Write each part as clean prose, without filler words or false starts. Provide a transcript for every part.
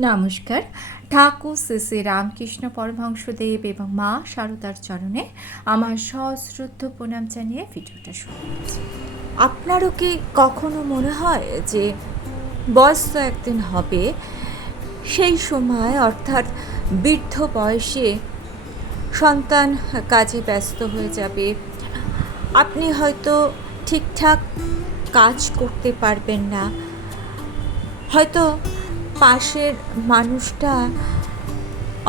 নমস্কার। ঠাকুর শ্রী শ্রী রামকৃষ্ণ পরমহংসদেব এবং মা শারদার চরণে আমার সশ্রদ্ধ প্রণাম জানিয়ে ভিডিওটা শুরু করছি। আপনারও কি কখনো মনে হয় যে বয়স তো একদিন হবে, সেই সময় অর্থাৎ বৃদ্ধ বয়সে সন্তান কাজে ব্যস্ত হয়ে যাবে, আপনি হয়তো ঠিকঠাক কাজ করতে পারবেন না, হয়তো পাশের মানুষটা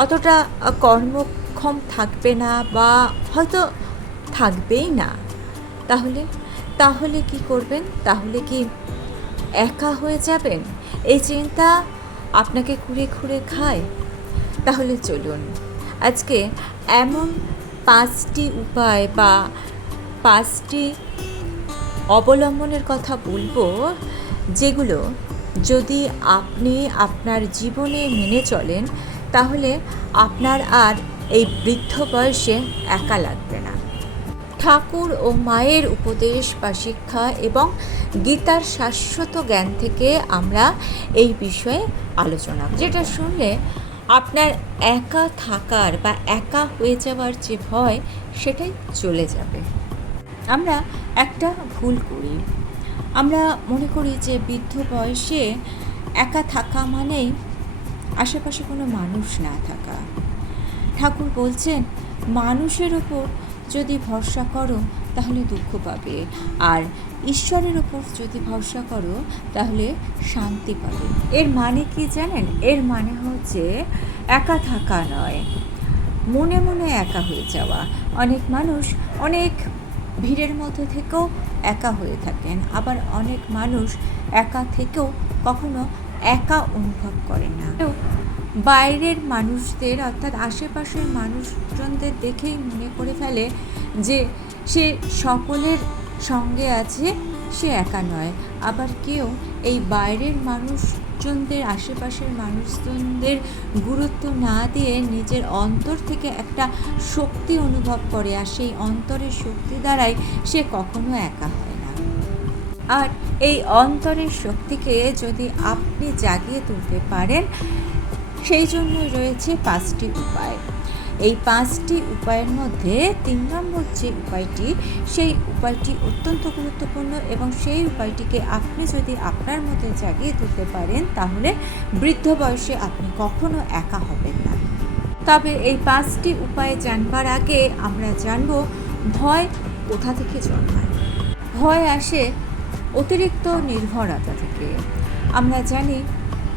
অতটা কর্মক্ষম থাকবে না বা হয়তো থাকবেই না, তাহলে কি করবেন? তাহলে কি একা হয়ে যাবেন? এই চিন্তা আপনাকে ঘুরে ঘুরে খায়? তাহলে চলুন আজকে এমন 5টি উপায় বা 5টি অবলম্বনের কথা বলবো, যেগুলো যদি আপনি আপনার জীবনে মেনে চলেন তাহলে আপনার আর এই বৃদ্ধ বয়সে একা লাগবে না। ঠাকুর ও মায়ের উপদেশ বা শিক্ষা এবং গীতার শাশ্বত জ্ঞান থেকে আমরা এই বিষয়ে আলোচনা, যেটা শুনলে আপনার একা থাকার বা একা হয়ে যাওয়ার যে ভয়, সেটাই চলে যাবে। আমরা একটা ভুল করি, আমরা মনে করি যে বৃদ্ধ বয়সে একা থাকা মানেই আশেপাশে কোনো মানুষ না থাকা। ঠাকুর বলছেন, মানুষের ওপর যদি ভরসা করো তাহলে দুঃখ পাবে, আর ঈশ্বরের ওপর যদি ভরসা করো তাহলে শান্তি পাবে। এর মানে কি জানেন? এর মানে হচ্ছে একা থাকা নয়, মনে মনে একা হয়ে যাওয়া। অনেক মানুষ অনেক ভিড়ের মধ্যে থেকেও একা হয়ে থাকেন, আবার অনেক মানুষ একা থেকেও কখনো একা অনুভব করে না। বাইরের মানুষদের অর্থাৎ আশেপাশের মানুষজনদের দেখেই মনে করে ফেলে যে সে সকলের সঙ্গে আছে, সে একা নয়। আবার কেউ এই বাইরের মানুষজনদের, আশেপাশের মানুষজনদের গুরুত্ব না দিয়ে নিজের অন্তর থেকে একটা শক্তি অনুভব করে, আর সেই অন্তরের শক্তি দ্বারাই সে কখনো একা হয় না। আর এই অন্তরের শক্তিকে যদি আপনি জাগিয়ে তুলতে পারেন, সেই জন্যই রয়েছে 5টি উপায়। এই 5টি উপায়ের মধ্যে 3 নম্বর যে উপায়টি, সেই উপায়টি অত্যন্ত গুরুত্বপূর্ণ, এবং সেই উপায়টিকে আপনি যদি আপনার মধ্যে জাগিয়ে তুলতে পারেন তাহলে বৃদ্ধ বয়সে আপনি কখনো একা হবেন না। তবে এই 5টি উপায় জানবার আগে আমরা জানব ভয় কোথা থেকে জন্মায়। ভয় আসে অতিরিক্ত নির্ভরতা থেকে। আমরা জানি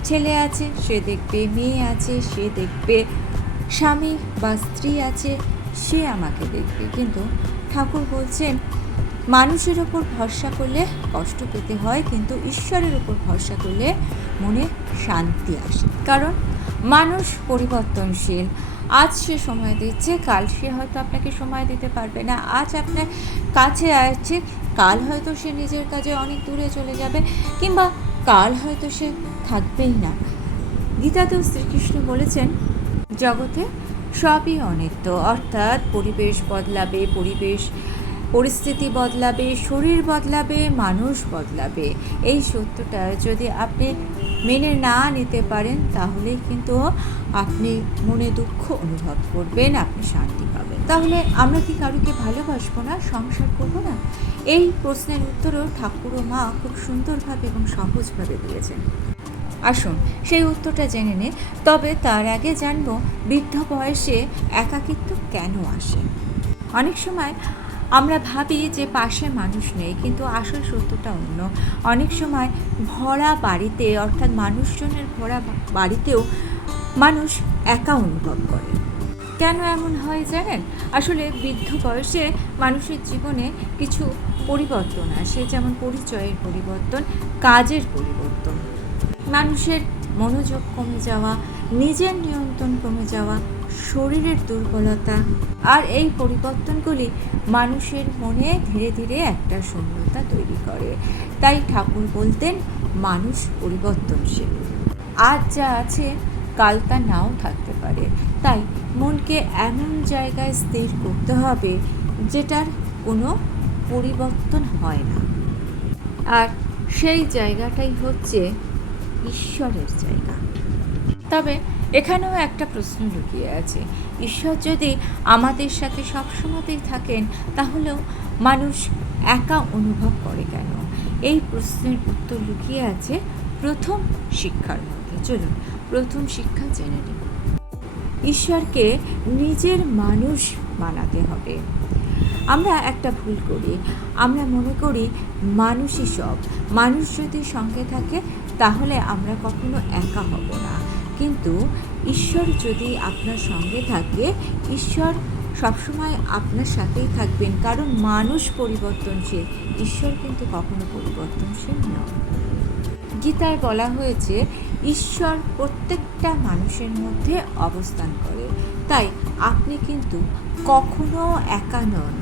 ছেলে আছে সে দেখবে, মেয়ে আছে সে দেখবে, স্বামী বা স্ত্রী আছে সে আমাকে দেখবে। কিন্তু ঠাকুর বলছেন, মানুষের ওপর ভরসা করলে কষ্ট পেতে হয়, কিন্তু ঈশ্বরের ওপর ভরসা করলে মনে শান্তি আসে। কারণ মানুষ পরিবর্তনশীল। আজ সে সময় দিচ্ছে, কাল সে হয়তো আপনাকে সময় দিতে পারবে না। আজ আপনার কাছে আছে, কাল হয়তো সে নিজের কাজে অনেক দূরে চলে যাবে, কিংবা কাল হয়তো সে থাকবেই না। গীতাতেও শ্রীকৃষ্ণ বলেছেন, জগতে সবই অনিত্য, অর্থাৎ পরিবেশ বদলাবে, পরিস্থিতি বদলাবে, শরীর বদলাবে, মানুষ বদলাবে। এই সত্যটা যদি আপনি মেনে না নিতে পারেন তাহলে কিন্তু আপনি মনে দুঃখ অনুভব করবেন, আপনি শান্তি পাবেন। তাহলে আমরা কি কারুকে ভালোবাসবো না, সংসার করবো না? এই প্রশ্নের উত্তরও ঠাকুর ও মা খুব সুন্দরভাবে এবং সহজভাবে দিয়েছেন। আসুন সেই উত্তরটা জেনে নে। তবে তার আগে জানবো বৃদ্ধ বয়সে একাকিত্ব কেন আসে। অনেক সময় আমরা ভাবি যে পাশে মানুষ নেই, কিন্তু আসল সত্যটা অন্য। অনেক সময় ভরা বাড়িতে, অর্থাৎ মানুষজনের ভরা বাড়িতেও মানুষ একা অনুভব করে। কেন এমন হয় জানেন? আসলে বৃদ্ধ বয়সে মানুষের জীবনে কিছু পরিবর্তন আসে, যেমন পরিচয়ের পরিবর্তন, কাজের পরিবর্তন, মানুষের মনোযোগ কমে যাওয়া, নিজের নিয়ন্ত্রণ কমে যাওয়া, শরীরের দুর্বলতা। আর এই পরিবর্তনগুলি মানুষের মনে ধীরে ধীরে একটা শূন্যতা তৈরি করে। তাই ঠাকুর বলতেন, মানুষ পরিবর্তনশীল। আজ যা আছে কাল তা নাও থাকতে পারে। তাই মনকে এমন জায়গায় স্থির করতে হবে যেটার কোনো পরিবর্তন হয় না, আর সেই জায়গাটাই হচ্ছে ঈশ্বরের জায়গা। তবে এখানেও একটা প্রশ্ন লুকিয়ে আছে, ঈশ্বর যদি আমাদের সাথে সবসময়তেই থাকেন তাহলেও মানুষ একা অনুভব করে কেন? এই প্রশ্নের উত্তর লুকিয়ে আছে প্রথম শিক্ষার মধ্যে। চলুন প্রথম শিক্ষা জেনে নিই। ঈশ্বরকে নিজের মানুষ বানাতে হবে। আমরা একটা ভুল করি, আমরা মনে করি মানুষই সব, মানুষ যদি সঙ্গে থাকে তাহলে আমরা কখনো একা হব না। কিন্তু ঈশ্বর যদি আপনার সঙ্গে থাকে, ঈশ্বর সবসময় আপনার সাথেই থাকবেন, কারণ মানুষ পরিবর্তনশীল, ঈশ্বর কিন্তু কখনো পরিবর্তনশীল নয়। গীতায় বলা হয়েছে ঈশ্বর প্রত্যেকটা মানুষের মধ্যে অবস্থান করে, তাই আপনি কিন্তু কখনো একা নন,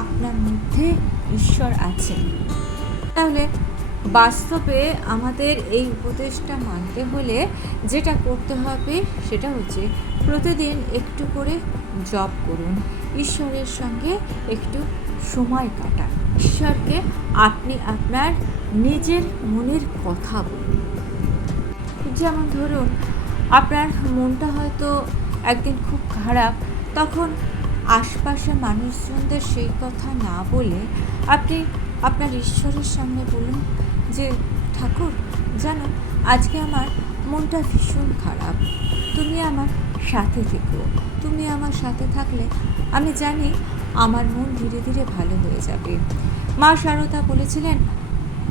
আপনার মধ্যে ঈশ্বর আছেন। তাহলে বাস্তবে আমাদের এই উপদেশটা মানতে হলে যেটা করতে হবে সেটা হচ্ছে প্রতিদিন একটু করে জপ করুন, ঈশ্বরের সঙ্গে একটু সময় কাটান, ঈশ্বরকে আপনি আপনার নিজের মনের কথা বলুন। যেমন ধরুন আপনার মনটা হয়তো একদিন খুব খারাপ, তখন আশপাশে মানুষজনদের সেই কথা না বলে আপনি আপনার ঈশ্বরের সামনে বলুন যে ঠাকুর, জানো আজকে আমার মনটা ভীষণ খারাপ, তুমি আমার সাথে থেকো, তুমি আমার সাথে থাকলে আমি জানি আমার মন ধীরে ধীরে ভালো হয়ে যাবে। মা সারদা বলেছিলেন,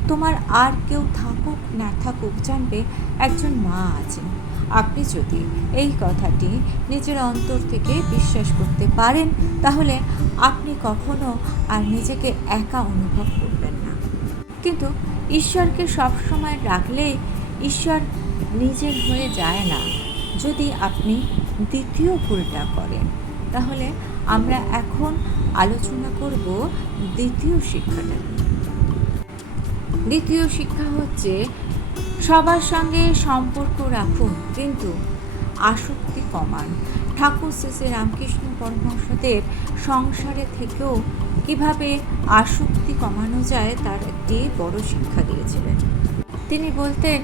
তোমার আর কেউ থাকুক না থাকুক, জানবে একজন মা আছেন। আপনি যদি এই কথাটি নিজের অন্তর থেকে বিশ্বাস করতে পারেন তাহলে আপনি কখনো আর নিজেকে একা অনুভব করবেন না। কিন্তু ঈশ্বরকে সবসময় রাখলেই ঈশ্বর নিজের হয়ে যায় না। যদি আপনি দ্বিতীয় ভুলটা করেন, তাহলে আমরা এখন আলোচনা করব দ্বিতীয় শিক্ষাটা। দ্বিতীয় শিক্ষা হচ্ছে সবার সঙ্গে সম্পর্ক রাখুন কিন্তু আসক্তি কমান। ঠাকুর শ্রী শ্রী রামকৃষ্ণ পরমহংসদেব সংসারে থেকেও কিভাবে আসক্তি কমানো যায় তার একটি বড় শিক্ষা দিয়েছিলেন। তিনি বলতেন,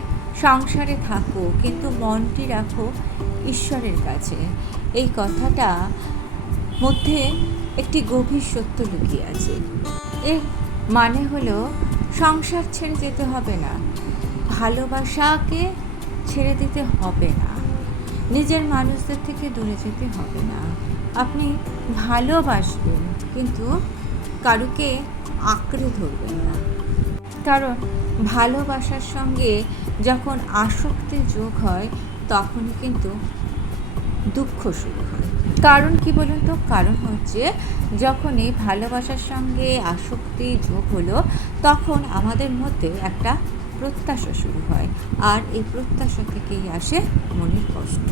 সংসারে থাকো কিন্তু মনটি রাখো ঈশ্বরের কাছে। এই কথাটা মধ্যে একটি গভীর সত্য লুকিয়ে আছে। এর মানে হলো সংসার ছেড়ে যেতে হবে না, ভালোবাসাকে ছেড়ে দিতে হবে না, নিজের মানুষদের থেকে দূরে যেতে হবে না। আপনি ভালোবাসবেন কিন্তু কারুকে আঁকড়ে ধরবেন না, কারণ ভালোবাসার সঙ্গে যখন আসক্তি যোগ হয় তখনই কিন্তু দুঃখ শুরু হয়। কারণ কি বলুন তো? কারণ হচ্ছে যখনই ভালোবাসার সঙ্গে আসক্তি যোগ হলো তখন আমাদের মধ্যে একটা প্রত্যাশা শুরু হয়, আর এই প্রত্যাশা থেকেই আসে মনের কষ্ট।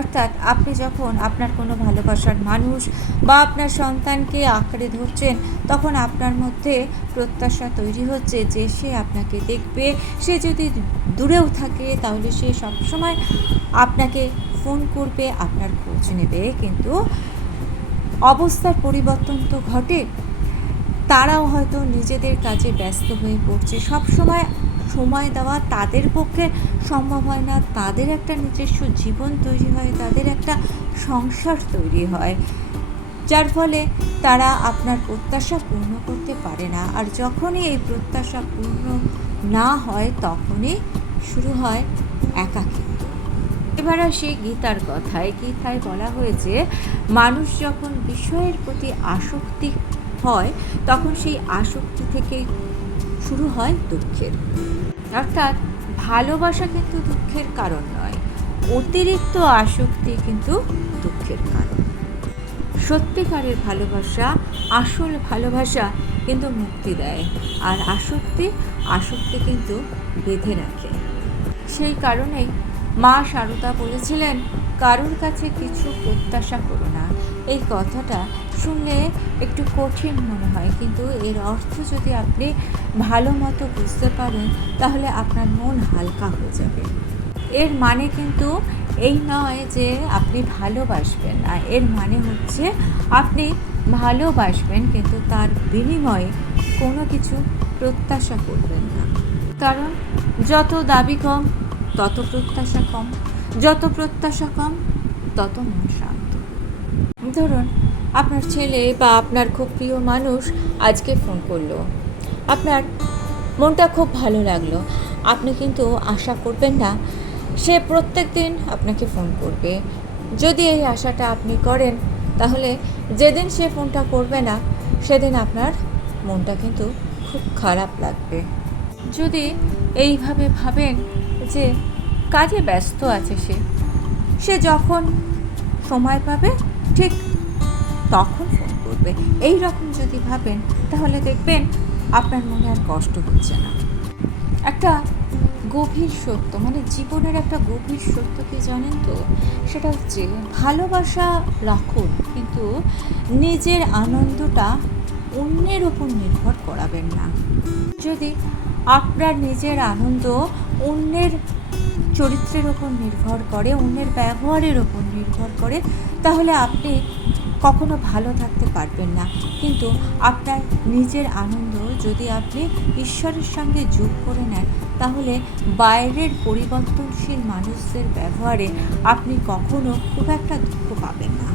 অর্থাৎ আপনি যখন আপনার কোনো ভালোবাসার মানুষ বা আপনার সন্তানকে আঁকড়ে ধরছেন তখন আপনার মধ্যে প্রত্যাশা তৈরি হচ্ছে যে সে আপনাকে দেখবে, সে যদি দূরেও থাকে তাহলে সে সবসময় আপনাকে ফোন করবে, আপনার খোঁজ নেবে। কিন্তু অবস্থার পরিবর্তন তো ঘটে, তারাও হয়তো নিজেদের কাজে ব্যস্ত হয়ে পড়ছে, সবসময় সময় দেওয়া তাদের পক্ষে সম্ভব হয় না, তাদের একটা নিজস্ব জীবন তৈরি হয়, তাদের একটা সংসার তৈরি হয়, যার ফলে তারা আপনার প্রত্যাশা পূর্ণ করতে পারে না। আর যখনই এই প্রত্যাশা পূর্ণ না হয় তখনই শুরু হয় একাকিত্ব। এবার আসি গীতার কথায়। গীতায় বলা হয়েছে মানুষ যখন বিষয়ের প্রতি আসক্তি হয় তখন সেই আসক্তি থেকেই শুরু হয় দুঃখের। অর্থাৎ ভালোবাসা কিন্তু দুঃখের কারণ নয়, অতিরিক্ত আসক্তি কিন্তু দুঃখের কারণ। সত্যিকারের ভালোবাসা, আসল ভালোবাসা কিন্তু মুক্তি দেয়, আর আসক্তি কিন্তু বেঁধে রাখে। সেই কারণেই মা সারদা বলেছিলেন, কারোর কাছে কিছু প্রত্যাশা করো না। এই কথাটা শুনলে একটু কঠিন মনে হয়, কিন্তু এর অর্থ যদি আপনি ভালো মতো বুঝতে পারেন তাহলে আপনার মন হালকা হয়ে যাবে। এর মানে কিন্তু এই নয় যে আপনি ভালোবাসবেন না, এর মানে হচ্ছে আপনি ভালোবাসবেন কিন্তু তার বিনিময়ে কোনো কিছু প্রত্যাশা করবেন না। কারণ যত দাবি কম তত প্রত্যাশা কম, যত প্রত্যাশা কম তত মন শান্ত। ধরুন আপনার ছেলে বা আপনার খুব প্রিয় মানুষ আজকে ফোন করলো, আপনার মনটা খুব ভালো লাগলো, আপনি কিন্তু আশা করবেন না সে প্রত্যেক দিন আপনাকে ফোন করবে। যদি এই আশাটা আপনি করেন তাহলে যেদিন সে ফোনটা করবে না সেদিন আপনার মনটা কিন্তু খুব খারাপ লাগবে। যদি এইভাবে ভাবেন যে কাজে ব্যস্ত আছে সে যখন সময় পাবে ঠিক তখন ফোন করবে, এই রকম যদি ভাবেন তাহলে দেখবেন আপনার মনে আর কষ্ট হচ্ছে না। একটা গভীর সত্য, মানে জীবনের একটা গভীর সত্য কি জানেন তো, সেটা হচ্ছে ভালোবাসা রাখুন কিন্তু নিজের আনন্দটা অন্যের ওপর নির্ভর করাবেন না। যদি আপনার নিজের আনন্দ অন্যের চরিত্রের ওপর নির্ভর করে, অন্যের ব্যবহারের ওপর নির্ভর করে, তাহলে আপনি কখনো ভালো থাকতে পারবেন না। কিন্তু আপনার নিজের আনন্দ যদি আপনি ঈশ্বরের সঙ্গে যোগ করে নেন তাহলে বাইরের পরিবর্তনশীল মানুষদের ব্যবহারে আপনি কখনো খুব একটা দুঃখ পাবেন না।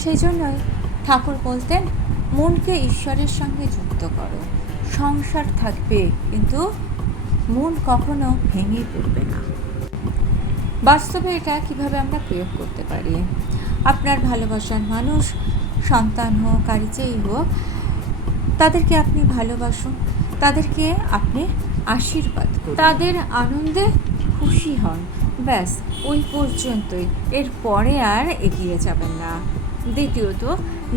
সেই জন্যই ঠাকুর বলতেন, মনকে ঈশ্বরের সঙ্গে যুক্ত করো, সংসার থাকবে কিন্তু মন কখনো ভেঙে পড়বে না। বাস্তবে এটা কিভাবে আমরা প্রয়োগ করতে পারি? আপনার ভালোবাসার মানুষ, সন্তান হোক আর যেই হোক, তাদেরকে আপনি ভালোবাসুন, তাদেরকে আপনি আশীর্বাদ করুন, তাদের আনন্দে খুশি হন, ব্যাস ওই পর্যন্তই, এর পরে আর এগিয়ে যাবেন না। দ্বিতীয়ত,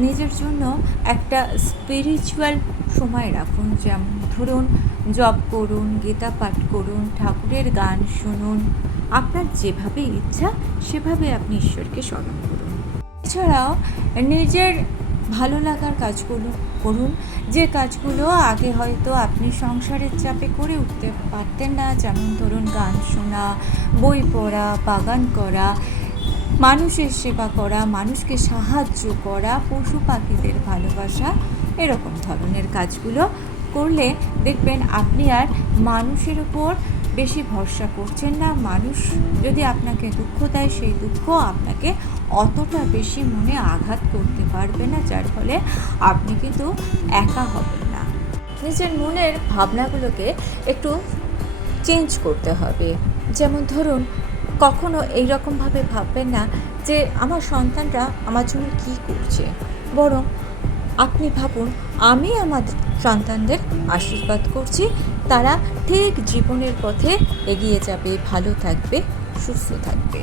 নিজের জন্য একটা স্পিরিচুয়াল সময় রাখুন, যেমন ধরুন জপ করুন, গীতা পাঠ করুন, ঠাকুরের গান শুনুন, আপনার যেভাবে ইচ্ছা সেভাবে আপনি ঈশ্বরকে স্মরণ করুন। এছাড়াও নিজের ভালো লাগার কাজগুলো করুন, যে কাজগুলো আগে হয়তো আপনি সংসারের চাপে করে উঠতে পারতেন না, যেমন ধরুন গান শোনা, বই পড়া, বাগান করা, মানুষের সেবা করা, মানুষকে সাহায্য করা, পশু পাখিদের ভালোবাসা, এরকম ধরনের কাজগুলো করলে দেখবেন আপনি আর মানুষের উপর বেশি ভরসা করছেন না। মানুষ যদি আপনাকে দুঃখ দেয় সেই দুঃখ আপনাকে অতটা বেশি মনে আঘাত করতে পারবে না, যার ফলে আপনি কিন্তু একা হবেন না। নিজের মনের ভাবনাগুলোকে একটু চেঞ্জ করতে হবে। যেমন ধরুন কখনো এইরকমভাবে ভাববেন না যে আমার সন্তানরা আমার জন্য কী করছে, বরং আপনি ভাবুন আমি আমার সন্তানদের আশীর্বাদ করছি, তারা ঠিক জীবনের পথে এগিয়ে যাবে, ভালো থাকবে, সুস্থ থাকবে।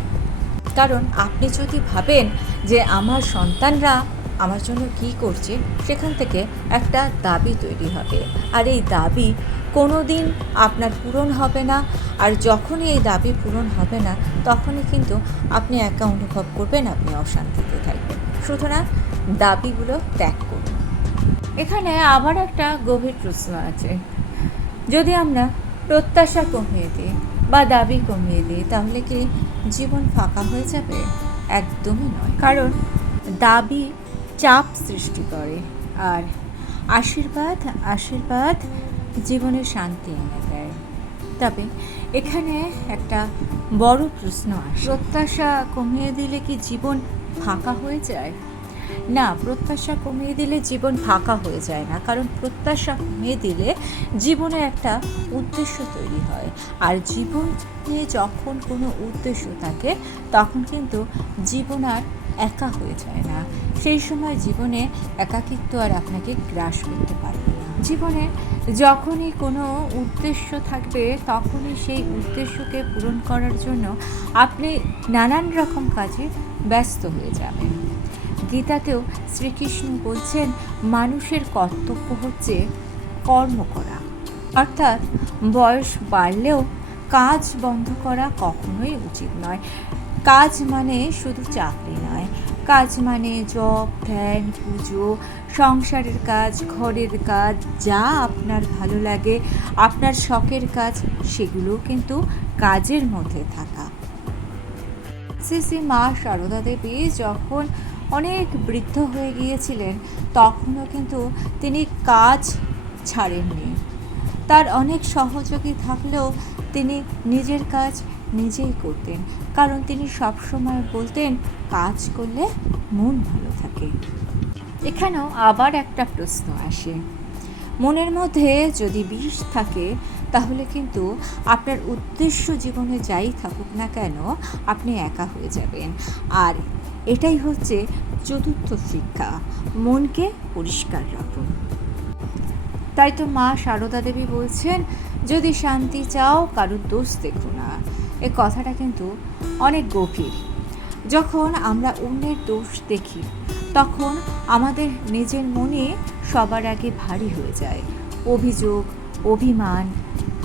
কারণ আপনি যদি ভাবেন যে আমার সন্তানরা আমার জন্য কী করছে, সেখান থেকে একটা দাবি তৈরি হবে, আর এই দাবি কোনো দিন আপনার পূরণ হবে না। আর যখনই এই দাবি পূরণ হবে না তখনই কিন্তু আপনি একা অনুভব করবেন, আপনি অশান্তিতে থাকবেন। সুতরাং দাবিগুলো ত্যাগ করুন। এখানে আবার একটা গভীর প্রশ্ন আছে, যদি আমরা প্রত্যাশা কমিয়ে দিই বা দাবি কমিয়ে দিই তাহলে কি জীবন ফাঁকা হয়ে যাবে? একদমই নয়, কারণ দাবি চাপ সৃষ্টি করে আর আশীর্বাদ জীবনের শান্তি এনে দেয়। তবে এখানে একটা বড় প্রশ্ন আসে, প্রত্যাশা কমিয়ে দিলে কি জীবন ফাঁকা হয়ে যায়? না, প্রত্যাশা কমিয়ে দিলে জীবন ফাঁকা হয়ে যায় না, কারণ প্রত্যাশা কমিয়ে দিলে জীবনে একটা উদ্দেশ্য তৈরি হয়, আর জীবনে যখন কোনো উদ্দেশ্য থাকে তখন কিন্তু জীবন আর একা হয়ে যায় না। সেই সময় জীবনে একাকিত্ব আর আপনাকে গ্রাস করতে পারবে না। জীবনে যখনই কোনো উদ্দেশ্য থাকবে তখনই সেই উদ্দেশ্যকে পূরণ করার জন্য আপনি নানান রকম কাজে ব্যস্ত হয়ে যাবেন। গীতাতেও শ্রীকৃষ্ণ বলছেন মানুষের কর্তব্য হচ্ছে কর্ম করা, অর্থাৎ বয়স বাড়লেও কাজ বন্ধ করা কখনোই উচিত নয়। কাজ মানে শুধু চাকরি নয়, কাজ মানে জপ, ধ্যান, পুজো, সংসারের কাজ, ঘরের কাজ, যা আপনার ভালো লাগে, আপনার শখের কাজ, সেগুলো কিন্তু কাজের মধ্যে থাকা। শ্রী মা সারদা দেবী যখন অনেক বৃদ্ধ হয়ে গিয়েছিলেন তখনও কিন্তু তিনি কাজ ছাড়েননি। তার অনেক সহযোগী থাকলেও তিনি নিজের কাজ নিজেই করতেন, কারণ তিনি সবসময় বলতেন কাজ করলে মন ভালো থাকে। এখানেও আবার একটা প্রশ্ন আসে, মনের মধ্যে যদি বিষ থাকে তাহলে কিন্তু আপনার উদ্দেশ্য জীবনে যাই থাকুক না কেন আপনি একা হয়ে যাবেন। আর এটাই হচ্ছে চতুর্থ শিক্ষা, মনকে পরিষ্কার রাখুন। তাই তো মা সারদা দেবী বলছেন, যদি শান্তি চাও কারোর দোষ দেখো না। এ কথাটা কিন্তু অনেক গভীর। যখন আমরা অন্যের দোষ দেখি তখন আমাদের নিজের মনে সবার আগে ভারী হয়ে যায় অভিযোগ, অভিমান,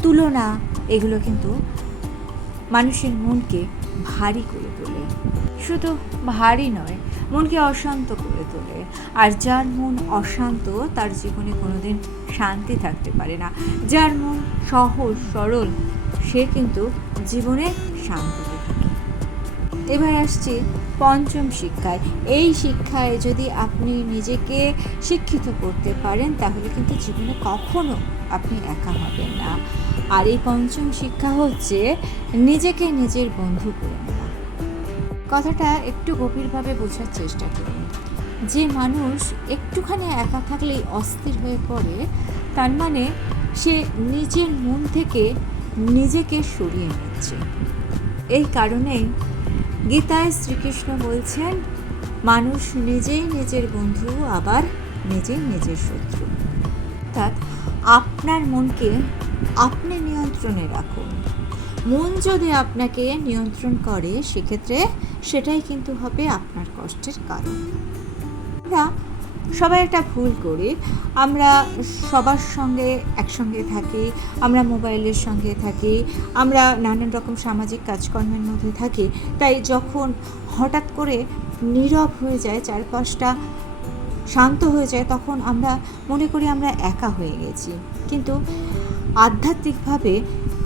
তুলনা। এগুলো কিন্তু মানুষের মনকে ভারী করে তোলে। শুধু ভারী নয়, মনকে অশান্ত করে তোলে। আর যার মন অশান্ত তার জীবনে কোনোদিন শান্তি থাকতে পারে না। যার মন সহজ সরল সে কিন্তু জীবনে শান্তিতে থাকে। এবার আসছি পঞ্চম শিক্ষায়। এই শিক্ষায় যদি আপনি নিজেকে শিক্ষিত করতে পারেন তাহলে কিন্তু জীবনে কখনো আপনি একা হবেন না। আর এই পঞ্চম শিক্ষা হচ্ছে নিজেকে নিজের বন্ধু করে নেওয়া। কথাটা একটু গভীরভাবে বোঝার চেষ্টা করুন। যে মানুষ একটুখানি একা থাকলেই অস্থির হয়ে পড়ে, তার মানে সে নিজের মন থেকে নিজেকে সরিয়ে নিচ্ছে। এই কারণেই গীতায় শ্রীকৃষ্ণ বলছেন, মানুষ নিজেই নিজের বন্ধু, আবার নিজেই নিজের শত্রু। অর্থাৎ আপনার মনকে আপনি নিয়ন্ত্রণে রাখুন। মন যদি আপনাকে নিয়ন্ত্রণ করে সেক্ষেত্রে সেটাই কিন্তু হবে আপনার কষ্টের কারণ। আমরা সবাই একটা ভুল করি, আমরা সবার সঙ্গে একসঙ্গে থাকি, আমরা মোবাইলের সঙ্গে থাকি, আমরা নানান রকম সামাজিক কাজকর্মের মধ্যে থাকি। তাই যখন হঠাৎ করে নীরব হয়ে যায়, চারপাশটা শান্ত হয়ে যায়, তখন আমরা মনে করি আমরা একা হয়ে গেছি। কিন্তু আধ্যাত্মিকভাবে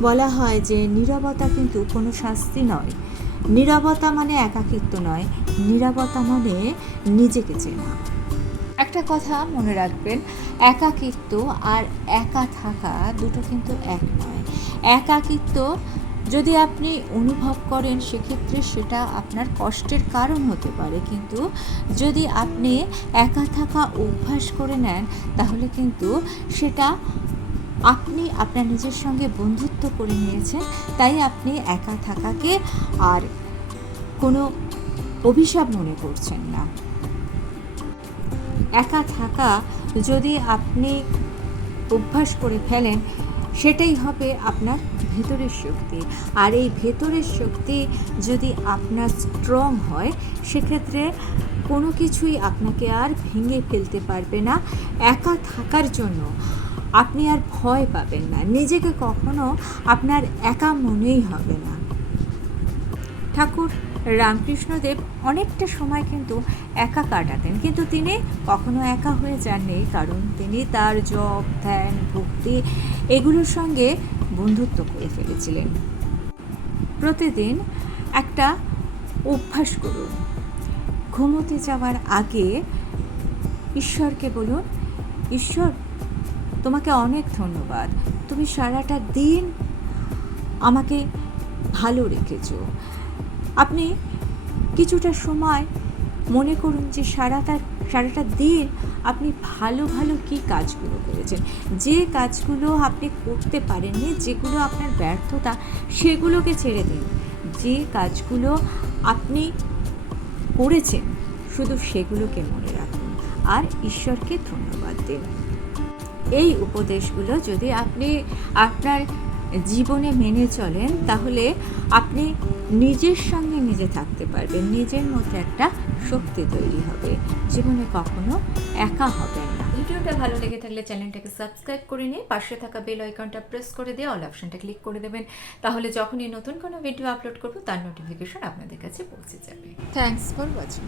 বলা হয় যে নীরবতা কিন্তু কোনো শাস্তি নয়। নীরবতা মানে একাকিত্ব নয়, নীরবতা মানে নিজেকে চেনা। একটা কথা মনে রাখবেন, একাকিত্ব আর একা থাকা দুটো কিন্তু এক নয়। একাকিত্ব যদি আপনি অনুভব করেন সেক্ষেত্রে সেটা আপনার কষ্টের কারণ হতে পারে, কিন্তু যদি আপনি একা থাকা অভ্যাস করে নেন তাহলে কিন্তু সেটা আপনি আপনার নিজের সঙ্গে বন্ধুত্ব করে নিয়েছেন। তাই আপনি একা থাকাকে আর কোনো অভিশাপ মনে করছেন না। একা থাকা যদি আপনি অভ্যাস করে ফেলেন সেটাই হবে আপনার ভেতরের শক্তি। আর এই ভেতরের শক্তি যদি আপনার স্ট্রং হয় সেক্ষেত্রে কোনো কিছুই আপনাকে আর ভেঙে ফেলতে পারবে না। একা থাকার জন্য আপনি আর ভয় পাবেন না, নিজেকে কখনো আপনার একা মনেই হবে না। ঠাকুর রামকৃষ্ণদেব অনেকটা সময় কিন্তু একা কাটাতেন, কিন্তু তিনি কখনো একা হয়ে যাননি, কারণ তিনি তার জপ, ধ্যান, ভক্তি এগুলোর সঙ্গে বন্ধুত্ব করে ফেলেছিলেন। প্রতিদিন একটা অভ্যাস করুন, ঘুমোতে যাওয়ার আগে ঈশ্বরকে বলুন, ঈশ্বর তোমাকে অনেক ধন্যবাদ, তুমি সারাটা দিন আমাকে ভালো রেখেছো। আপনি কিছুটা সময় মনে করুন যে সারাটা দিন আপনি ভালো ভালো কী কাজগুলো করেছেন, যে কাজগুলো আপনি করতে পারেননি, যেগুলো আপনার ব্যর্থতা, সেগুলোকে ছেড়ে দিন। যে কাজগুলো আপনি করেছেন শুধু সেগুলোকে মনে রাখুন আর ঈশ্বরকে ধন্যবাদ দিন। এই উপদেশগুলো যদি আপনি আপনার জীবনে মেনে চলেন তাহলে আপনি নিজের সঙ্গে নিজে থাকতে পারবেন, নিজের মধ্যে একটা শক্তি তৈরি হবে, জীবনে কখনো একা হবেন না। ভিডিওটা ভালো লেগে থাকলে চ্যানেলটাকে সাবস্ক্রাইব করে নিয়ে পাশে থাকা বেল আইকনটা প্রেস করে দিয়ে অল অপশনটা ক্লিক করে দেবেন, তাহলে যখনই নতুন কোনো ভিডিও আপলোড করব তার নোটিফিকেশন আপনাদের কাছে পৌঁছে যাবে। Thanks for watching.